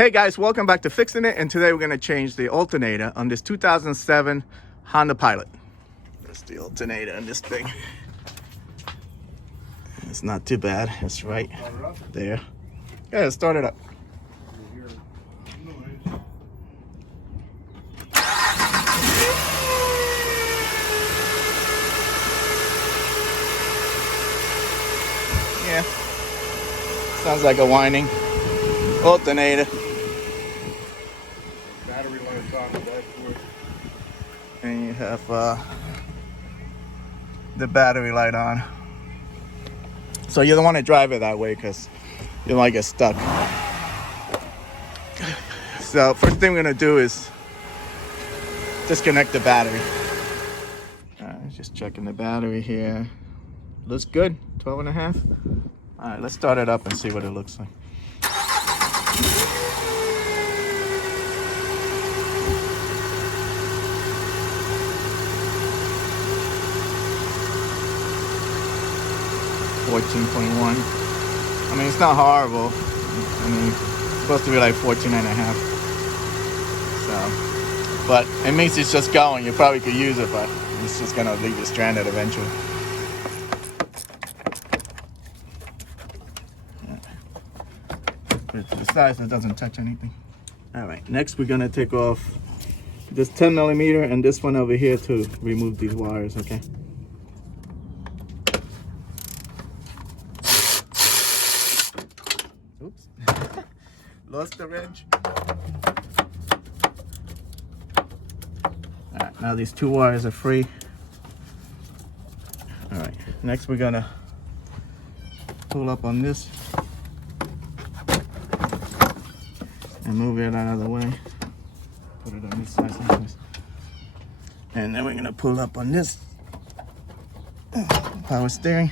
Hey guys, welcome back to Fixing It, and today we're going to change the alternator on this 2007 Honda Pilot. That's the alternator on this thing. It's not too bad. It's right there. Yeah, start it up. Yeah, sounds like a whining alternator. Battery lights on the dashboard. And you have the battery light on. So you don't want to drive it that way because you might get stuck. So first thing we're going to do is disconnect the battery. Just checking the battery here. Looks good, 12.5. All right, let's start it up and see what it looks like. .1. I mean, it's not horrible. I mean, it's supposed to be like 14.5. So, but it means it's just going. You probably could use it, but it's just gonna leave you stranded eventually. Put it to the side so it doesn't touch anything. All right, next we're gonna take off this 10mm and this one over here to remove these wires, okay? Oops, lost the wrench. All right, now these two wires are free. All right, next we're gonna pull up on this and move it out of the way. Put it on this side someplace. And then we're gonna pull up on this power steering.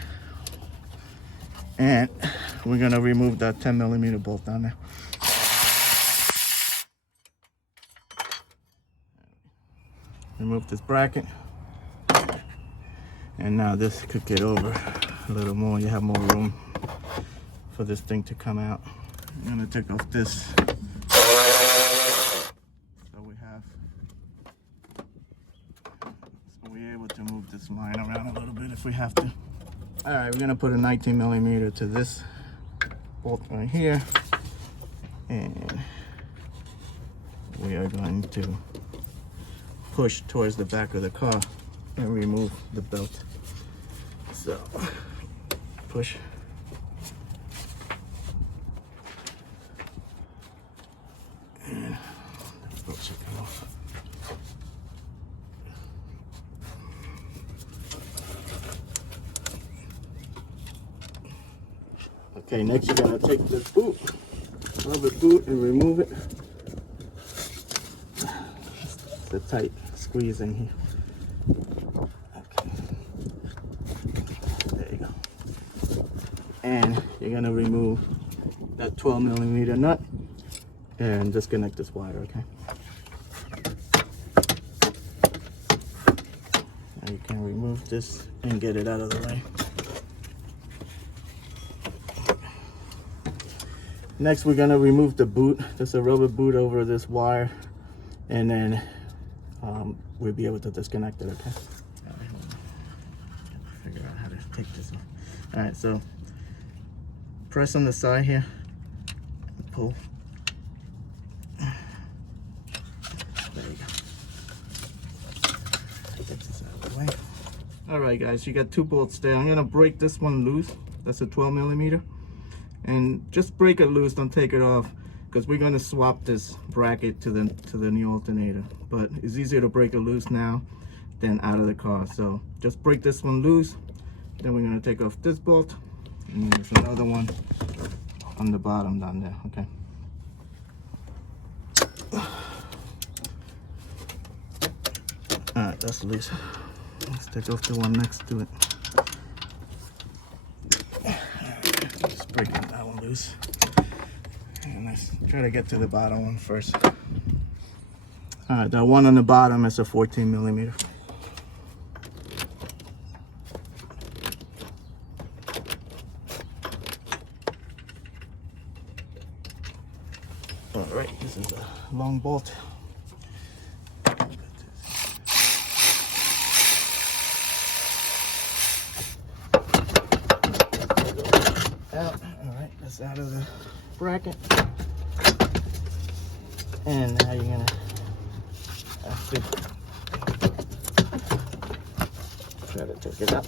And we're gonna remove that 10mm bolt down there. Remove this bracket. And now this could get over a little more. You have more room for this thing to come out. I'm gonna take off this. So we're able to move this line around a little bit if we have to. All right, we're gonna put a 19mm to this bolt right here. And we are going to push towards the back of the car and remove the belt. So, push. And the belt should come off. Okay, next you're gonna take this boot, rubber boot, and remove it. It's a tight squeeze in here. Okay. There you go. And you're gonna remove that 12mm nut and disconnect this wire, okay? Now you can remove this and get it out of the way. Next, we're gonna remove the boot. There's a rubber boot over this wire, and then we'll be able to disconnect it, okay? Figure out how to take this off. All right, so press on the side here, and pull. There you go. Get this out of the way. All right, guys, you got two bolts there. I'm gonna break this one loose. That's a 12mm. And just break it loose, don't take it off, because we're going to swap this bracket to the new alternator. But it's easier to break it loose now than out of the car. So just break this one loose. Then we're going to take off this bolt, and there's another one on the bottom down there. Okay. All right, that's loose. Let's take off the one next to it. Just breaking that one loose. And let's try to get to the bottom one first. All right, that one on the bottom is a 14mm. All right, this is a long bolt. Out. All right, that's out of the bracket. And now you're gonna have to try to take it up.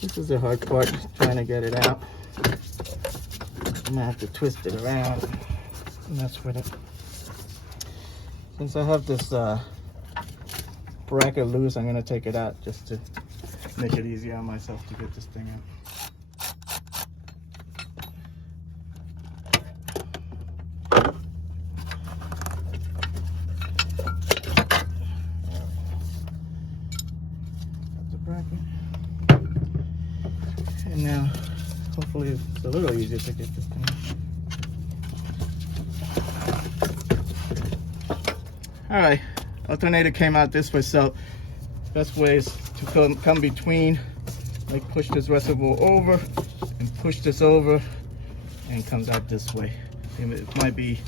This is the hard part, trying to get it out. I'm gonna have to twist it around and mess with it. Since I have this bracket loose, I'm gonna take it out just to make it easier on myself to get this thing out. Got the bracket. And now, hopefully it's a little easier to get this thing out. All right, alternator came out this way, so best way is to come between, like push this reservoir over and push this over, and comes out this way. It might be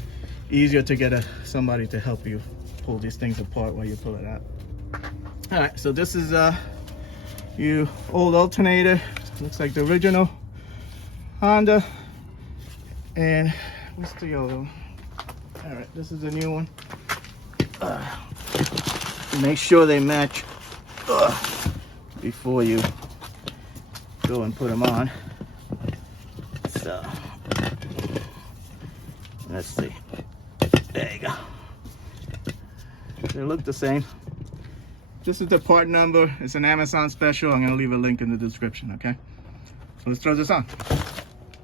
easier to get somebody to help you pull these things apart while you pull it out. All right, so this is your old alternator. Looks like the original Honda. And what's the other one? All right, this is the new one. Make sure they match before you go and put them on. So let's see. There you go. They look the same. This is the part number. It's an Amazon special. I'm gonna leave a link in the description, okay? So let's throw this on.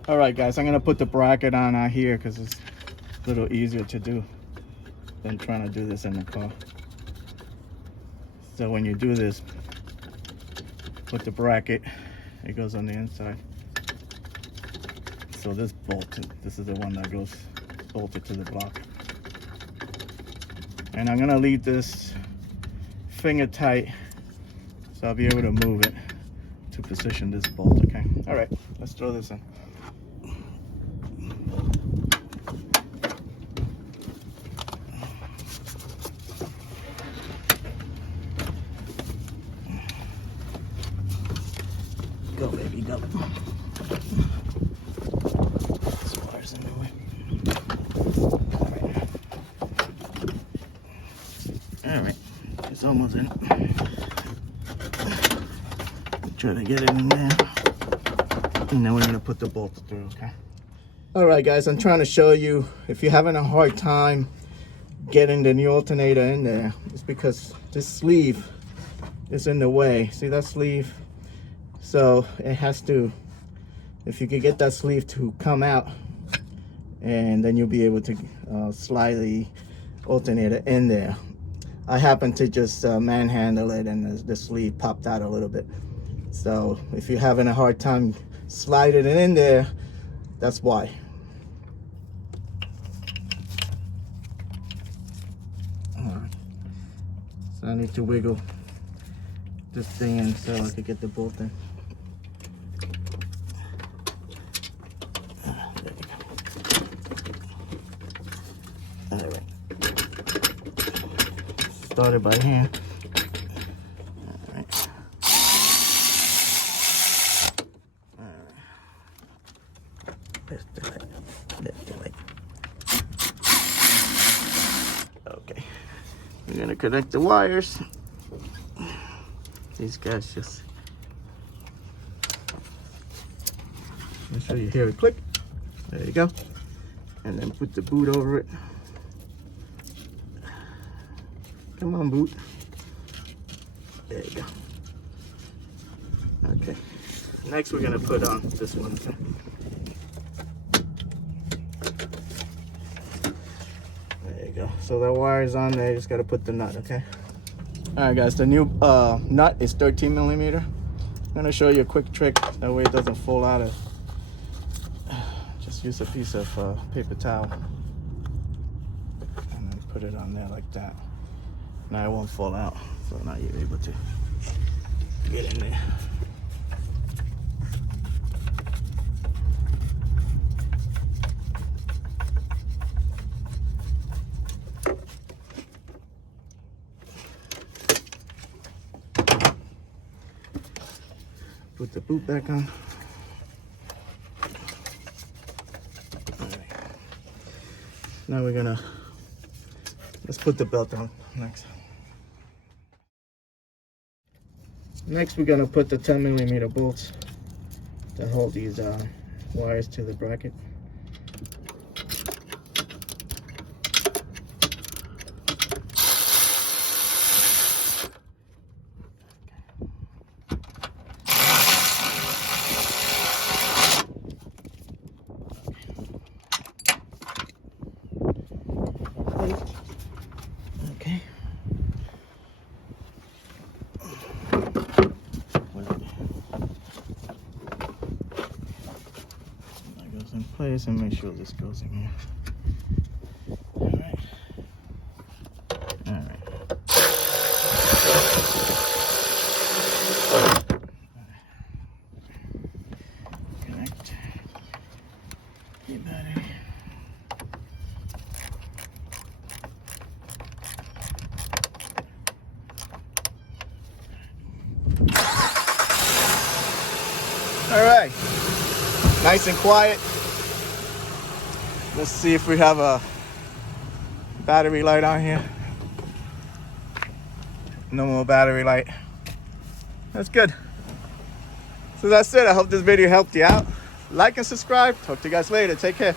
All right, guys, I'm gonna put the bracket on out here because it's a little easier to do than trying to do this in the car. So when you do this, put the bracket, it goes on the inside. So this bolt, this is the one that goes bolted to the block. And I'm gonna leave this finger tight so I'll be able to move it to position this bolt, okay? All right, let's throw this in. Go, baby, go. This water's in the way. All right, it's almost in. Try to get it in there. And then we're gonna put the bolt through, okay? All right, guys, I'm trying to show you, if you're having a hard time getting the new alternator in there, it's because this sleeve is in the way. See that sleeve? So it has to, if you could get that sleeve to come out, and then you'll be able to slide the alternator in there. I happened to just manhandle it, and the sleeve popped out a little bit. So if you're having a hard time sliding it in there, that's why. All right. So I need to wiggle this thing in so I could get the bolt in. There we go. All right. Started by hand. All right. Lift it, lift it. Okay. We're gonna connect the wires. These guys just, let me show you here. Click. There you go. And then put the boot over it. Come on, boot. There you go. Okay. Next, we're gonna put on this one. Okay? There you go. So the wire is on there. You just gotta put the nut. Okay. All right, guys. The new nut is 13 millimeter. I'm gonna show you a quick trick. That way it doesn't fall out of. Just use a piece of paper towel and then put it on there like that. Now it won't fall out, so now you're able to get in there. Put the boot back on. Now let's put the belt on next. Next, we're gonna put the 10mm bolts to hold these wires to the bracket. Okay. That goes in place, and make sure this goes in here. All right. All right. Connect your battery. All right, nice and quiet. Let's see if we have a battery light on here. No more battery light. That's good. So that's it. I hope this video helped you out. Like and subscribe. Talk to you guys later. Take care.